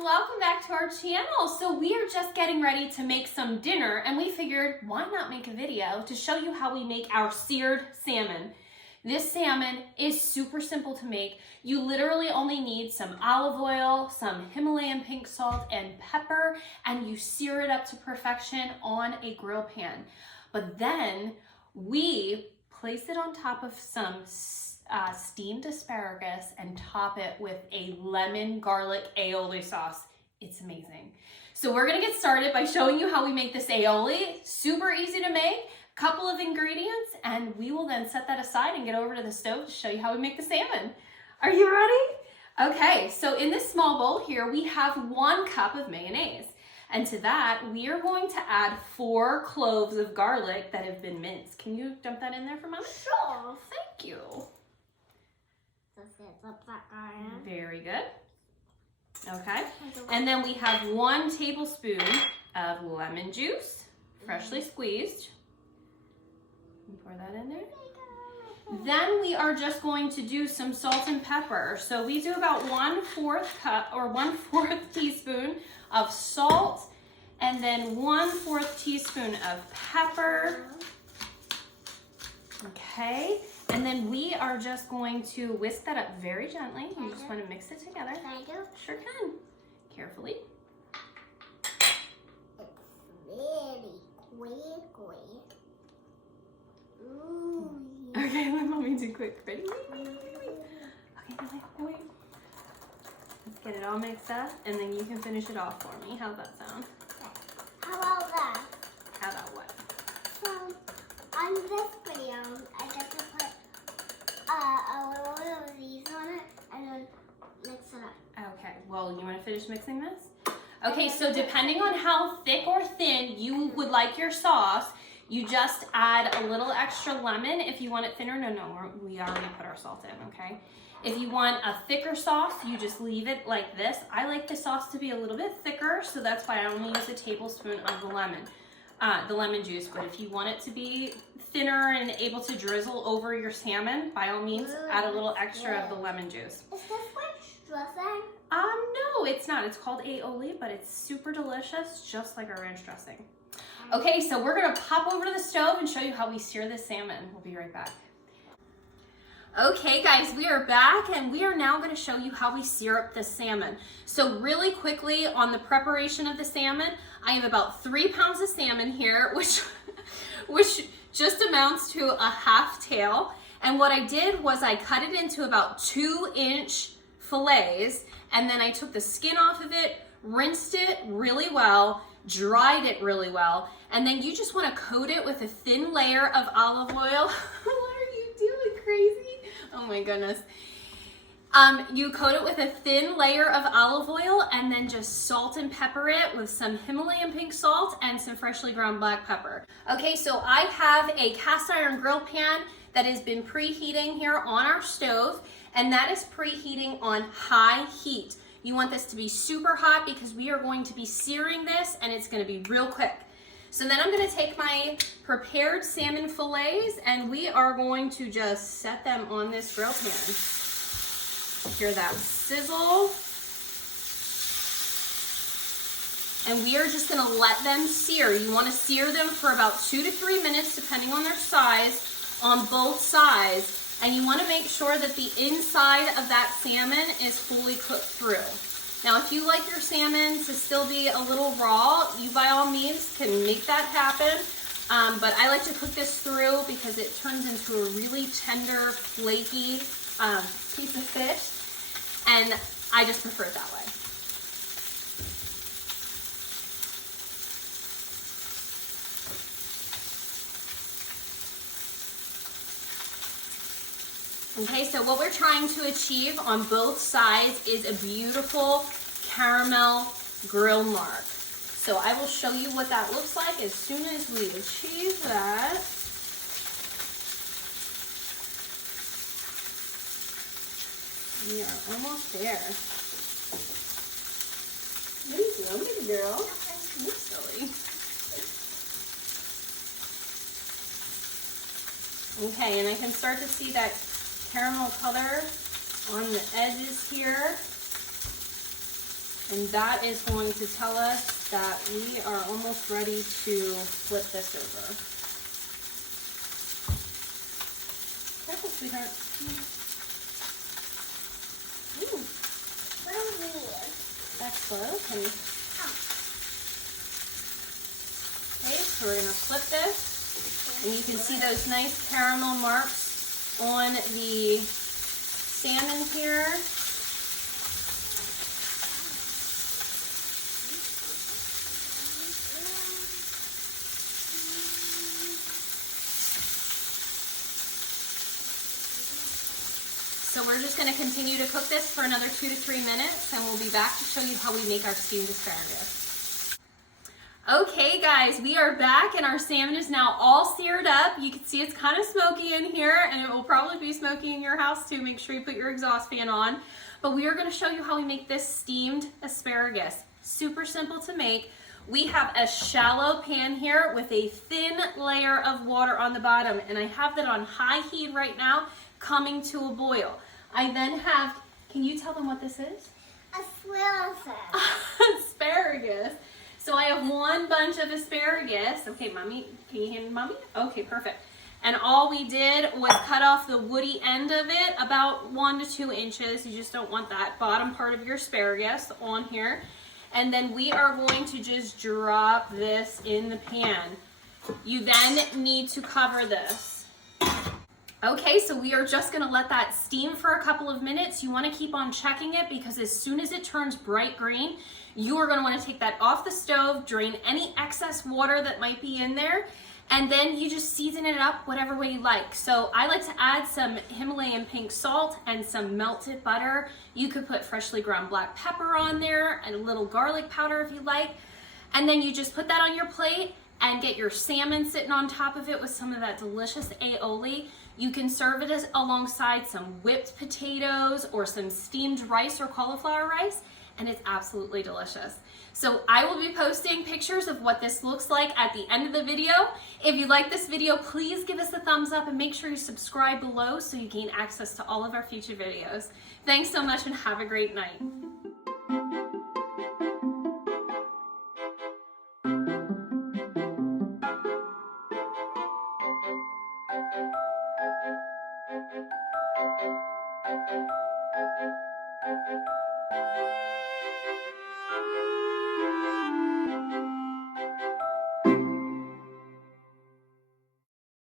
Welcome back to our channel. So we are just getting ready to make some dinner, and we figured why not make a video to show you how we make our seared salmon. This salmon is super simple to make. You literally only need some olive oil, some Himalayan pink salt, and pepper, and you sear it up to perfection on a grill pan. But then we place it on top of some steamed asparagus and top it with a lemon garlic aioli sauce. It's amazing. So we're gonna get started by showing you how we make this aioli. Super easy to make, couple of ingredients, and we will then set that aside and get over to the stove to show you how we make the salmon. Are you ready? Okay, so in this small bowl here, we have 1 cup of mayonnaise. And to that, we are going to add 4 cloves of garlic that have been minced. Can you dump that in there for a moment? Sure. Thank you. Very good. Okay, and then we have 1 tablespoon of lemon juice, freshly squeezed. Pour that in there. Then we are just going to do some salt and pepper. So we do about 1/4 cup or 1/4 teaspoon of salt, and then 1/4 teaspoon of pepper. Okay. And then we are just going to whisk that up very gently. You just want to mix it together. Can I do? Sure can. Carefully. It's really quickly. Ooh. Okay, let mommy do quick. Ready? Okay, wait. Let's get it all mixed up, and then you can finish it off for me. How's that sound? How about that? How about what? So, on this video, I get to put a little bit of these on it and then mix it up. Okay, well, you want to finish mixing this? Okay, so depending on how thick or thin you would like your sauce, you just add a little extra lemon. If you want it thinner, no, we already put our salt in, okay? If you want a thicker sauce, you just leave it like this. I like the sauce to be a little bit thicker, so that's why I only use a tablespoon of the lemon juice. But if you want it to be thinner and able to drizzle over your salmon, by all means, add a little extra of the lemon juice. Is this like dressing? No, it's not. It's called aioli, but it's super delicious, just like our ranch dressing. Okay, so we're gonna pop over to the stove and show you how we sear this salmon. We'll be right back. Okay guys, we are back, and we are now going to show you how we sear up the salmon. So really quickly on the preparation of the salmon, I have about 3 pounds of salmon here, which just amounts to a half tail. And what I did was I cut it into about 2-inch fillets, and then I took the skin off of it, rinsed it really well, dried it really well, and then you just want to coat it with a thin layer of olive oil. What are you doing, crazy? Oh my goodness. You coat it with a thin layer of olive oil, and then just salt and pepper it with some Himalayan pink salt and some freshly ground black pepper. Okay, so I have a cast iron grill pan that has been preheating here on our stove, and that is preheating on high heat. You want this to be super hot because we are going to be searing this, and it's going to be real quick. So then I'm going to take my prepared salmon fillets, and we are going to just set them on this grill pan. Hear that sizzle? And we are just going to let them sear. You want to sear them for about 2 to 3 minutes, depending on their size, on both sides. And you want to make sure that the inside of that salmon is fully cooked through. Now, if you like your salmon to still be a little raw, you by all means can make that happen. But I like to cook this through because it turns into a really tender, flaky piece of fish. And I just prefer it that way. Okay, so what we're trying to achieve on both sides is a beautiful caramel grill mark. So I will show you what that looks like as soon as we achieve that. We are almost there. What are you doing, baby girl? You're silly. Okay, and I can start to see that caramel color on the edges here. And that is going to tell us that we are almost ready to flip this over. Careful, sweetheart. Ooh. What are these? That's close. Okay, so we're gonna flip this. And you can see those nice caramel marks on the salmon here. So we're just going to continue to cook this for another 2 to 3 minutes, and we'll be back to show you how we make our steamed asparagus. Okay guys, we are back and our salmon is now all seared up. You can see it's kind of smoky in here, and it will probably be smoky in your house too. Make sure you put your exhaust fan on. But we are going to show you how we make this steamed asparagus. Super simple to make. We have a shallow pan here with a thin layer of water on the bottom, and I have that on high heat right now, coming to a boil. I then have, can you tell them what this is? Asparagus. So I have one bunch of asparagus. Okay, mommy, can you hand me mommy? Okay, perfect. And all we did was cut off the woody end of it, about 1 to 2 inches. You just don't want that bottom part of your asparagus on here. And then we are going to just drop this in the pan. You then need to cover this. Okay, so we are just gonna let that steam for a couple of minutes. You wanna keep on checking it because as soon as it turns bright green, you are gonna wanna take that off the stove, drain any excess water that might be in there, and then you just season it up whatever way you like. So I like to add some Himalayan pink salt and some melted butter. You could put freshly ground black pepper on there and a little garlic powder if you like. And then you just put that on your plate and get your salmon sitting on top of it with some of that delicious aioli. You can serve it alongside some whipped potatoes or some steamed rice or cauliflower rice, and it's absolutely delicious. So I will be posting pictures of what this looks like at the end of the video. If you like this video, please give us a thumbs up and make sure you subscribe below so you gain access to all of our future videos. Thanks so much and have a great night.